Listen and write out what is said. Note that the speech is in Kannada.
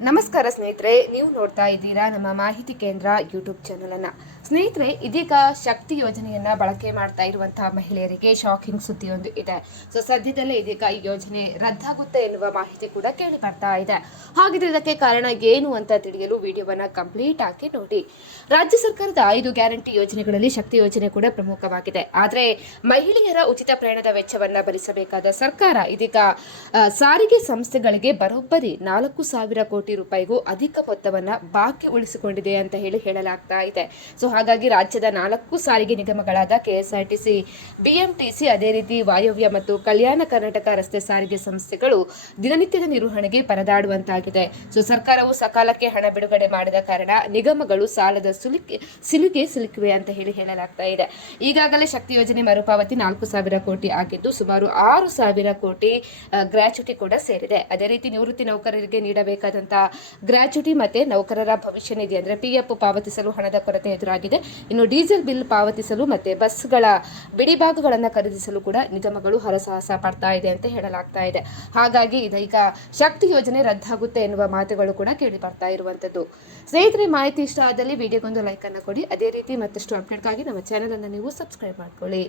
ನಮಸ್ಕಾರ ಸ್ನೇಹಿತರೆ, ನೀವು ನೋಡ್ತಾ ಇದ್ದೀರಾ ನಮ್ಮ ಮಾಹಿತಿ ಕೇಂದ್ರ ಯೂಟ್ಯೂಬ್ ಚಾನಲನ್ನು ಸ್ನೇಹಿತರೆ, ಇದೀಗ ಶಕ್ತಿ ಯೋಜನೆಯನ್ನ ಬಳಕೆ ಮಾಡ್ತಾ ಇರುವಂತಹ ಮಹಿಳೆಯರಿಗೆ ಶಾಕಿಂಗ್ ಸುದ್ದಿಯೊಂದು ಇದೆ. ಸೊ ಸದ್ಯದಲ್ಲೇ ಇದೀಗ ಈ ಯೋಜನೆ ರದ್ದಾಗುತ್ತೆ ಎನ್ನುವ ಮಾಹಿತಿ ಕೂಡ ಕೇಳಿ ಬರ್ತಾ ಇದೆ. ಹಾಗಿದ್ರೆ ಇದಕ್ಕೆ ಕಾರಣ ಏನು ಅಂತ ತಿಳಿಯಲು ವಿಡಿಯೋವನ್ನ ಕಂಪ್ಲೀಟ್ ಆಗಿ ನೋಡಿ. ರಾಜ್ಯ ಸರ್ಕಾರದ ಐದು ಗ್ಯಾರಂಟಿ ಯೋಜನೆಗಳಲ್ಲಿ ಶಕ್ತಿ ಯೋಜನೆ ಕೂಡ ಪ್ರಮುಖವಾಗಿದೆ. ಆದರೆ, ಮಹಿಳೆಯರ ಉಚಿತ ಪ್ರಯಾಣದ ವೆಚ್ಚವನ್ನ ಭರಿಸಬೇಕಾದ ಸರ್ಕಾರ ಇದೀಗ ಸಾರಿಗೆ ಸಂಸ್ಥೆಗಳಿಗೆ ಬರೋಬ್ಬರಿ ನಾಲ್ಕು ಸಾವಿರ ರೂಪಾಯಿಗೂ ಅಧಿಕ ಮೊತ್ತವನ್ನ ಬಾಕಿ ಉಳಿಸಿಕೊಂಡಿದೆ ಅಂತ ಹೇಳಿ ಹೇಳಲಾಗ್ತಾ ಇದೆ. ಸೊ ಹಾಗಾಗಿ ರಾಜ್ಯದ ನಾಲ್ಕು ಸಾರಿಗೆ ನಿಗಮಗಳಾದ ಕೆಎಸ್ಆರ್ಟಿಸಿ, ಬಿಎಂಟಿಸಿ, ಅದೇ ರೀತಿ ವಾಯವ್ಯ ಮತ್ತು ಕಲ್ಯಾಣ ಕರ್ನಾಟಕ ರಸ್ತೆ ಸಾರಿಗೆ ಸಂಸ್ಥೆಗಳು ದಿನನಿತ್ಯದ ನಿರ್ವಹಣೆಗೆ ಪರದಾಡುವಂತಾಗಿದೆ. ಸೊ ಸರ್ಕಾರವು ಸಕಾಲಕ್ಕೆ ಹಣ ಬಿಡುಗಡೆ ಮಾಡಿದ ಕಾರಣ ನಿಗಮಗಳು ಸಾಲದ ಸುಲಿಕೆ ಸಿಲುಗೆ ಸಿಲುಕಿವೆ ಅಂತ ಹೇಳಿ ಹೇಳಲಾಗ್ತಾ ಇದೆ. ಈಗಾಗಲೇ ಶಕ್ತಿ ಯೋಜನೆ ಮರುಪಾವತಿ ನಾಲ್ಕು ಸಾವಿರ ಕೋಟಿ ಆಗಿದ್ದು, ಸುಮಾರು ಆರು ಸಾವಿರ ಕೋಟಿ ಗ್ರಾಚ್ಯುಟಿ ಕೂಡ ಸೇರಿದೆ. ಅದೇ ರೀತಿ ನಿವೃತ್ತಿ ನೌಕರರಿಗೆ ನೀಡಬೇಕಾದಂತಹ ಗ್ರಾಚ್ಯುಟಿ ಮತ್ತೆ ನೌಕರರ ಭವಿಷ್ಯ ನಿಧಿ ಅಂದ್ರೆ ಪಿಎಫ್ ಪಾವತಿಸಲು ಹಣದ ಕೊರತೆ ಎದುರಾಗಿದೆ. ಇನ್ನು ಡೀಸೆಲ್ ಬಿಲ್ ಪಾವತಿಸಲು ಮತ್ತೆ ಬಸ್ಗಳ ಬಿಡಿಭಾಗಗಳನ್ನು ಖರೀದಿಸಲು ಕೂಡ ನಿಗಮಗಳು ಹರಸಾಹಸ ಪಡ್ತಾ ಇದೆ ಅಂತ ಹೇಳಲಾಗ್ತಾ ಇದೆ. ಹಾಗಾಗಿ ಇದೀಗ ಶಕ್ತಿ ಯೋಜನೆ ರದ್ದಾಗುತ್ತೆ ಎನ್ನುವ ಮಾತುಗಳು ಕೂಡ ಕೇಳಿ ಬರ್ತಾ ಇರುವಂತದ್ದು. ಸ್ನೇಹಿತರೆ, ಮಾಹಿತಿ ಇಷ್ಟ ಆದಲ್ಲಿ ವಿಡಿಯೋಗೊಂದು ಲೈಕ್ ಅನ್ನು ಕೊಡಿ. ಅದೇ ರೀತಿ ಮತ್ತಷ್ಟು ಅಪ್ಡೇಟ್ಗಾಗಿ ನಮ್ಮ ಚಾನೆಲ್ ಅನ್ನು ನೀವು ಸಬ್ಸ್ಕ್ರೈಬ್ ಮಾಡ್ಕೊಳ್ಳಿ.